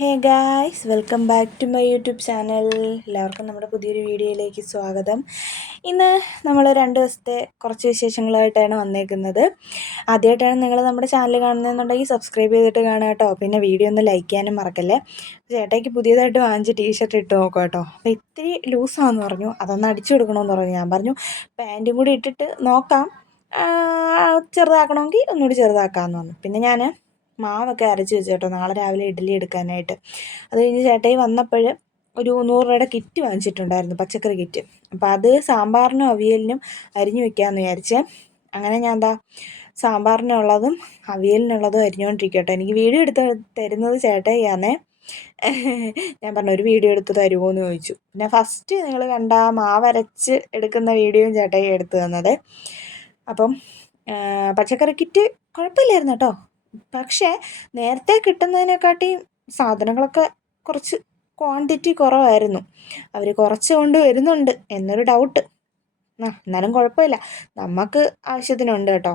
Hey guys welcome back to my YouTube channel എല്ലാവർക്കും നമ്മുടെ പുതിയൊരു വീഡിയോയിലേക്ക് സ്വാഗതം. ഇന്ന് നമ്മൾ രണ്ട് ദിവസത്തെ കുറച്ച് വിശേഷങ്ങളായിട്ടാണ് വന്നേക്കുന്നത്. ആദ്യമായിട്ടാണ് നിങ്ങൾ നമ്മുടെ ചാനൽ കാണുന്നതെന്നുണ്ടെങ്കിൽ സബ്സ്ക്രൈബ് ചെയ്തിട്ട് കാണുക കേട്ടോ. പിന്നെ വീഡിയോ ഒന്ന് ലൈക്ക് ചെയ്യാനും മറക്കല്ലേ. ചേട്ടയ്ക്ക് പുതിയതായിട്ട് വാങ്ങിച്ച ടീഷർട്ട് ഇട്ട് നോക്കാം കേട്ടോ. അപ്പോൾ ഇത്തിരി ലൂസാന്ന് പറഞ്ഞു. അതൊന്ന് അടിച്ചു കൊടുക്കണമെന്ന് പറഞ്ഞു. ഞാൻ പറഞ്ഞു പാന്റും കൂടി ഇട്ടിട്ട് നോക്കാം. ചെറുതാക്കണമെങ്കിൽ ഒന്നുകൂടി ചെറുതാക്കാമെന്ന് പറഞ്ഞു. പിന്നെ ഞാൻ മാവൊക്കെ അരച്ച് വെച്ചു കേട്ടോ. നാളെ രാവിലെ ഇഡ്ഡലി എടുക്കാനായിട്ട്. അത് കഴിഞ്ഞ് ചേട്ടായി വന്നപ്പോൾ ഒരു നൂറ് രൂപയുടെ കിറ്റ് വാങ്ങിച്ചിട്ടുണ്ടായിരുന്നു പച്ചക്കറി കിറ്റ്. അപ്പോൾ അത് സാമ്പാറിനും അവിയലിനും അരിഞ്ഞു വെക്കാമെന്ന് വിചാരിച്ചേ. അങ്ങനെ ഞാൻ എന്താ സാമ്പാറിനുള്ളതും അവിയലിനുള്ളതും അരിഞ്ഞുകൊണ്ടിരിക്കട്ടെ എനിക്ക് വീഡിയോ എടുത്ത് തരുന്നത് ചേട്ടയ്യാന്നേ. ഞാൻ പറഞ്ഞു ഒരു വീഡിയോ എടുത്ത് തരുമോ എന്ന് ചോദിച്ചു. പിന്നെ ഫസ്റ്റ് നിങ്ങൾ കണ്ട മാവരച്ച് എടുക്കുന്ന വീഡിയോയും ചേട്ടായി എടുത്തു തന്നത്. അപ്പം പച്ചക്കറി കിറ്റ് കുഴപ്പമില്ലായിരുന്നു കേട്ടോ. പക്ഷേ നേരത്തെ കിട്ടുന്നതിനെക്കാട്ടി സാധനങ്ങളൊക്കെ കുറച്ച് ക്വാണ്ടിറ്റി കുറവായിരുന്നു. അവർ കുറച്ച് കൊണ്ട് വരുന്നുണ്ട് എന്നൊരു ഡൗട്ട് ആ എന്നാലും കുഴപ്പമില്ല. നമുക്ക് ആവശ്യത്തിനുണ്ട് കേട്ടോ.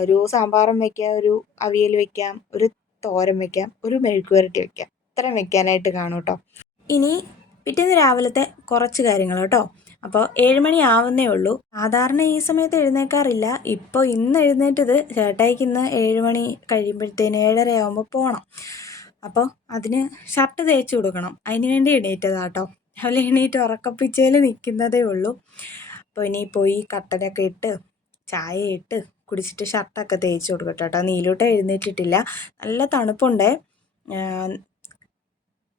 ഒരു സാമ്പാറും വയ്ക്കാം ഒരു അവിയൽ വയ്ക്കാം ഒരു തോരൻ വയ്ക്കാം ഒരു മെഴുക്കുപുരട്ടി വയ്ക്കാം ഇത്രയും വയ്ക്കാനായിട്ട് കാണും കേട്ടോ. ഇനി പിറ്റേന്ന് രാവിലത്തെ കുറച്ച് കാര്യങ്ങൾ കേട്ടോ. അപ്പോൾ ഏഴുമണി ആവുന്നേ ഉള്ളൂ. സാധാരണ ഈ സമയത്ത് എഴുന്നേക്കാറില്ല. ഇപ്പോൾ ഇന്ന് എഴുന്നേറ്റത് ചേട്ടായിക്ക് ഇന്ന് ഏഴുമണി കഴിയുമ്പോഴത്തേന് ഏഴര ആകുമ്പോൾ പോകണം അപ്പോൾ അതിന് ഷർട്ട് തേച്ച് കൊടുക്കണം. അതിന് വേണ്ടി എണീറ്റതാട്ടോ. രാവിലെ എണീറ്റ് ഉറക്കപ്പിച്ചേൽ നിൽക്കുന്നതേ ഉള്ളൂ. അപ്പോൾ ഇനി പോയി കട്ടനൊക്കെ ഇട്ട് ചായ ഇട്ട് കുടിച്ചിട്ട് ഷർട്ടൊക്കെ തേച്ച് കൊടുക്കട്ടെ കേട്ടോ നീലോട്ടെ എഴുന്നേറ്റിട്ടില്ല. നല്ല തണുപ്പുണ്ടേ.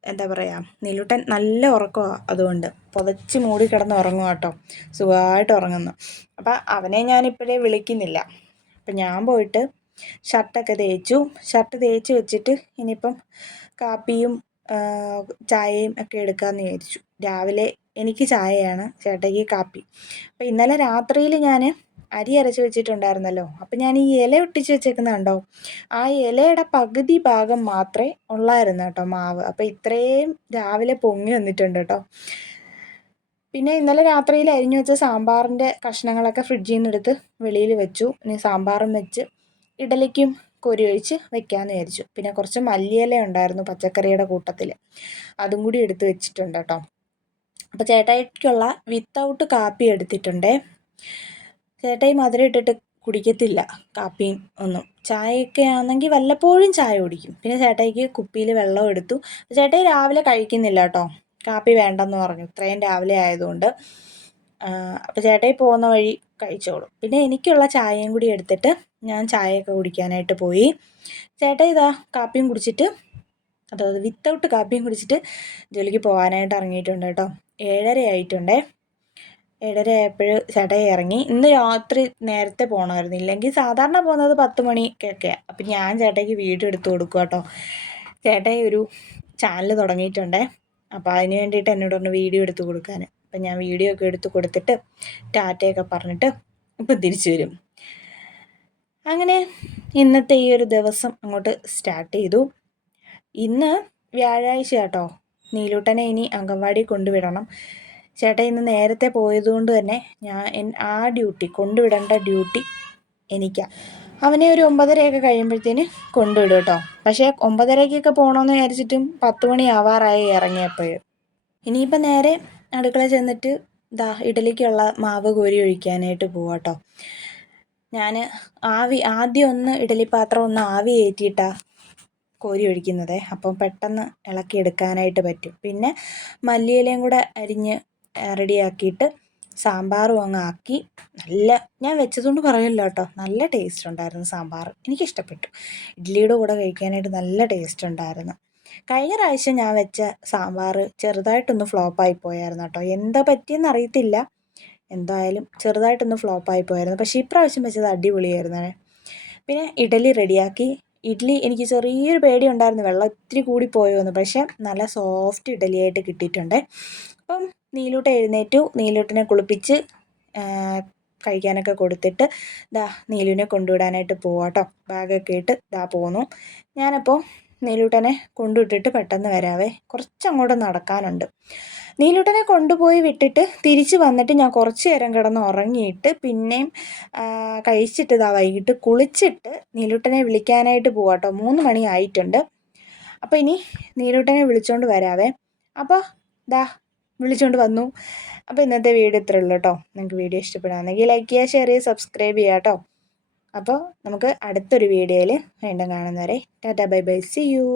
എന്താ പറയുക നീലൂട്ടൻ നല്ല ഉറക്കമാണ് അതുകൊണ്ട്. പുതച്ച് മൂടി കിടന്ന് ഉറങ്ങുക കേട്ടോ സുഖമായിട്ട് ഉറങ്ങുന്നു. അപ്പം അവനെ ഞാനിപ്പോഴേ വിളിക്കുന്നില്ല. അപ്പം ഞാൻ പോയിട്ട് ഷർട്ടൊക്കെ തേച്ചു. ഷർട്ട് തേച്ച് വെച്ചിട്ട് ഇനിയിപ്പം കാപ്പിയും ചായയും ഒക്കെ എടുക്കാമെന്ന് വിചാരിച്ചു. രാവിലെ എനിക്ക് ചായയാണ് ചേട്ടയ്ക്ക് കാപ്പി. അപ്പം ഇന്നലെ രാത്രിയിൽ ഞാൻ അരി അരച്ച് വെച്ചിട്ടുണ്ടായിരുന്നല്ലോ. അപ്പം ഞാൻ ഈ ഇല ഒട്ടിച്ച് വെച്ചേക്കുന്നത് കണ്ടോ? ആ ഇലയുടെ പകുതി ഭാഗം മാത്രമേ ഉള്ളായിരുന്നു കേട്ടോ മാവ്. അപ്പം ഇത്രയും രാവിലെ പൊങ്ങി വന്നിട്ടുണ്ട് കേട്ടോ. പിന്നെ ഇന്നലെ രാത്രിയിൽ അരിഞ്ഞു വെച്ച സാമ്പാറിന്റെ കഷ്ണങ്ങളൊക്കെ ഫ്രിഡ്ജിൽ നിന്ന് എടുത്ത് വെളിയിൽ വെച്ചു. ഇനി സാമ്പാറും വെച്ച് ഇഡലിക്കും കൊരി ഒഴിച്ച് വെക്കാമെന്ന് വിചാരിച്ചു. പിന്നെ കുറച്ച് മല്ലിയില ഉണ്ടായിരുന്നു പച്ചക്കറിയുടെ കൂട്ടത്തിൽ. അതും കൂടി എടുത്ത് വെച്ചിട്ടുണ്ട് കേട്ടോ. അപ്പോൾ ചേട്ടായിക്കുള്ള വിത്തൗട്ട് കാപ്പി എടുത്തിട്ടുണ്ടേ. ചേട്ടായി മധുരം ഇട്ടിട്ട് കുടിക്കത്തില്ല. കാപ്പിയും ഒന്നും. ചായയൊക്കെ ആണെങ്കിൽ വല്ലപ്പോഴും ചായ കുടിക്കും. പിന്നെ ചേട്ടായിക്ക് കുപ്പിയിൽ വെള്ളം എടുത്തു. ചേട്ടായി രാവിലെ കഴിക്കുന്നില്ല കേട്ടോ. കാപ്പി വേണ്ടെന്ന് പറഞ്ഞു. ഇത്രയും രാവിലെ ആയതുകൊണ്ട്. അപ്പോൾ ചേട്ടായി പോകുന്ന വഴി കഴിച്ചോളും. പിന്നെ എനിക്കുള്ള ചായയും കൂടി എടുത്തിട്ട് ഞാൻ ചായയൊക്കെ കുടിക്കാനായിട്ട് പോയി. ചേട്ടാ ഇതാ കാപ്പിയും കുടിച്ചിട്ട് അതായത് വിത്തൗട്ട് കാപ്പിയും കുടിച്ചിട്ട് ജോലിക്ക് പോകാനായിട്ട് ഇറങ്ങിയിട്ടുണ്ട് കേട്ടോ. ഏഴര ആയിട്ടുണ്ടേ. ഏഴര ആയപ്പോൾ ചട ഇറങ്ങി ഇന്ന് രാത്രി നേരത്തെ പോകണമായിരുന്നു ഇല്ലെങ്കിൽ സാധാരണ പോകുന്നത് പത്ത് മണിക്കൊക്കെയാണ് അപ്പം ഞാൻ ചേട്ടയ്ക്ക് വീട് എടുത്തു കൊടുക്കുക കേട്ടോ. ചേട്ടയെ ഒരു ചാനൽ തുടങ്ങിയിട്ടുണ്ടേ. അപ്പോൾ അതിന് വേണ്ടിയിട്ട് എന്നോട് പറഞ്ഞു വീഡിയോ എടുത്ത് കൊടുക്കാൻ അപ്പം ഞാൻ വീഡിയോ ഒക്കെ എടുത്ത് കൊടുത്തിട്ട് ടാറ്റയൊക്കെ പറഞ്ഞിട്ട് ഇപ്പം തിരിച്ചു വരും. അങ്ങനെ ഇന്നത്തെ ഈ ഒരു ദിവസം അങ്ങോട്ട് സ്റ്റാർട്ട് ചെയ്തു. ഇന്ന് വ്യാഴാഴ്ച കേട്ടോ. നീലൂട്ടനെ ഇനി അംഗൻവാടി കൊണ്ടുവിടണം. ചേട്ടാ ഇന്ന് നേരത്തെ പോയതുകൊണ്ട് തന്നെ ഞാൻ ആ ഡ്യൂട്ടി കൊണ്ടുവിടേണ്ട ഡ്യൂട്ടി എനിക്കാണ് അവനെ ഒരു ഒമ്പതരയൊക്കെ കഴിയുമ്പോഴത്തേന് കൊണ്ടുവിടും കേട്ടോ. പക്ഷേ ഒമ്പതരയ്ക്കൊക്കെ പോകണമെന്ന് വിചാരിച്ചിട്ടും പത്ത് മണി ആവാറായി ഇറങ്ങിയപ്പോഴും. ഇനിയിപ്പോൾ നേരെ അടുക്കള ചെന്നിട്ട് ദാ ഇഡലിക്കുള്ള മാവ് കോരി ഒഴിക്കാനായിട്ട് പോവാം കേട്ടോ. ഞാൻ ആവി ആദ്യം ഒന്ന് ഇഡലി പാത്രം ഒന്ന് ആവി ഏറ്റിയിട്ടാണ് കോരി ഒഴിക്കുന്നത്. അപ്പം പെട്ടെന്ന് ഇളക്കി എടുക്കാനായിട്ട് പറ്റും. പിന്നെ മല്ലിയിലയും കൂടെ അരിഞ്ഞ് റെഡിയാക്കിയിട്ട് സാമ്പാറും അങ്ങ് ആക്കി. നല്ല ഞാൻ വെച്ചതുകൊണ്ട് പറയല്ല കേട്ടോ. നല്ല ടേസ്റ്റ് ഉണ്ടായിരുന്നു സാമ്പാർ. എനിക്കിഷ്ടപ്പെട്ടു. ഇഡ്ഡലിയുടെ കൂടെ കഴിക്കാനായിട്ട് നല്ല ടേസ്റ്റ് ഉണ്ടായിരുന്നു. കഴിഞ്ഞ പ്രാവശ്യം ഞാൻ വെച്ച സാമ്പാർ ചെറുതായിട്ടൊന്ന് ഫ്ലോപ്പായി പോയായിരുന്നു കേട്ടോ. എന്താ പറ്റിയെന്ന് അറിയത്തില്ല. എന്തായാലും ചെറുതായിട്ടൊന്ന് ഫ്ലോപ്പായി പോയായിരുന്നു. പക്ഷേ ഇപ്രാവശ്യം വെച്ചത് അടിപൊളിയായിരുന്നു. പിന്നെ ഇഡലി റെഡിയാക്കി. ഇഡ്ഡലി എനിക്ക് ചെറിയൊരു പേടി ഉണ്ടായിരുന്നു. വെള്ളം ഇത്തിരി കൂടി പോയോ എന്ന് പക്ഷേ നല്ല സോഫ്റ്റ് ഇഡലിയായിട്ട് കിട്ടിയിട്ടുണ്ട്. അപ്പം നീലൂട്ട എഴുന്നേറ്റു. നീലൂട്ടിനെ കുളിപ്പിച്ച് കഴിക്കാനൊക്കെ കൊടുത്തിട്ട് ദാ നീലുവിനെ കൊണ്ടുവിടാനായിട്ട് പോവാട്ടോ ബാഗൊക്കെ ഇട്ട് ദാ പോന്നു. ഞാനപ്പോൾ നീലൂട്ടനെ കൊണ്ടുവിട്ടിട്ട് പെട്ടെന്ന് വരാവേ. കുറച്ചങ്ങോട്ട് നടക്കാനുണ്ട്. നീലൂട്ടനെ കൊണ്ടുപോയി വിട്ടിട്ട് തിരിച്ച് വന്നിട്ട് ഞാൻ കുറച്ച് നേരം കിടന്ന് ഉറങ്ങിയിട്ട് പിന്നെയും കഴിച്ചിട്ട് ദാ വൈകിട്ട് കുളിച്ചിട്ട് നീലൂട്ടനെ വിളിക്കാനായിട്ട് പോവാട്ടോ മൂന്ന് മണി ആയിട്ടുണ്ട്. അപ്പോൾ ഇനി നീലൂട്ടനെ വിളിച്ചുകൊണ്ട് വരാവേ. അപ്പോൾ ദാ വിളിച്ചുകൊണ്ട് വന്നു. അപ്പോൾ ഇന്നത്തെ വീഡിയോ ഇത്രയേ ഉള്ളൂ കേട്ടോ നിങ്ങൾക്ക് വീഡിയോ ഇഷ്ടപ്പെടുകയാണെങ്കിൽ ലൈക്ക് ചെയ്യുക ഷെയർ ചെയ്യുക സബ്സ്ക്രൈബ് ചെയ്യുക കേട്ടോ അപ്പോൾ നമുക്ക് അടുത്തൊരു വീഡിയോയിൽ വീണ്ടും കാണുന്നവരെ tata bye bye see you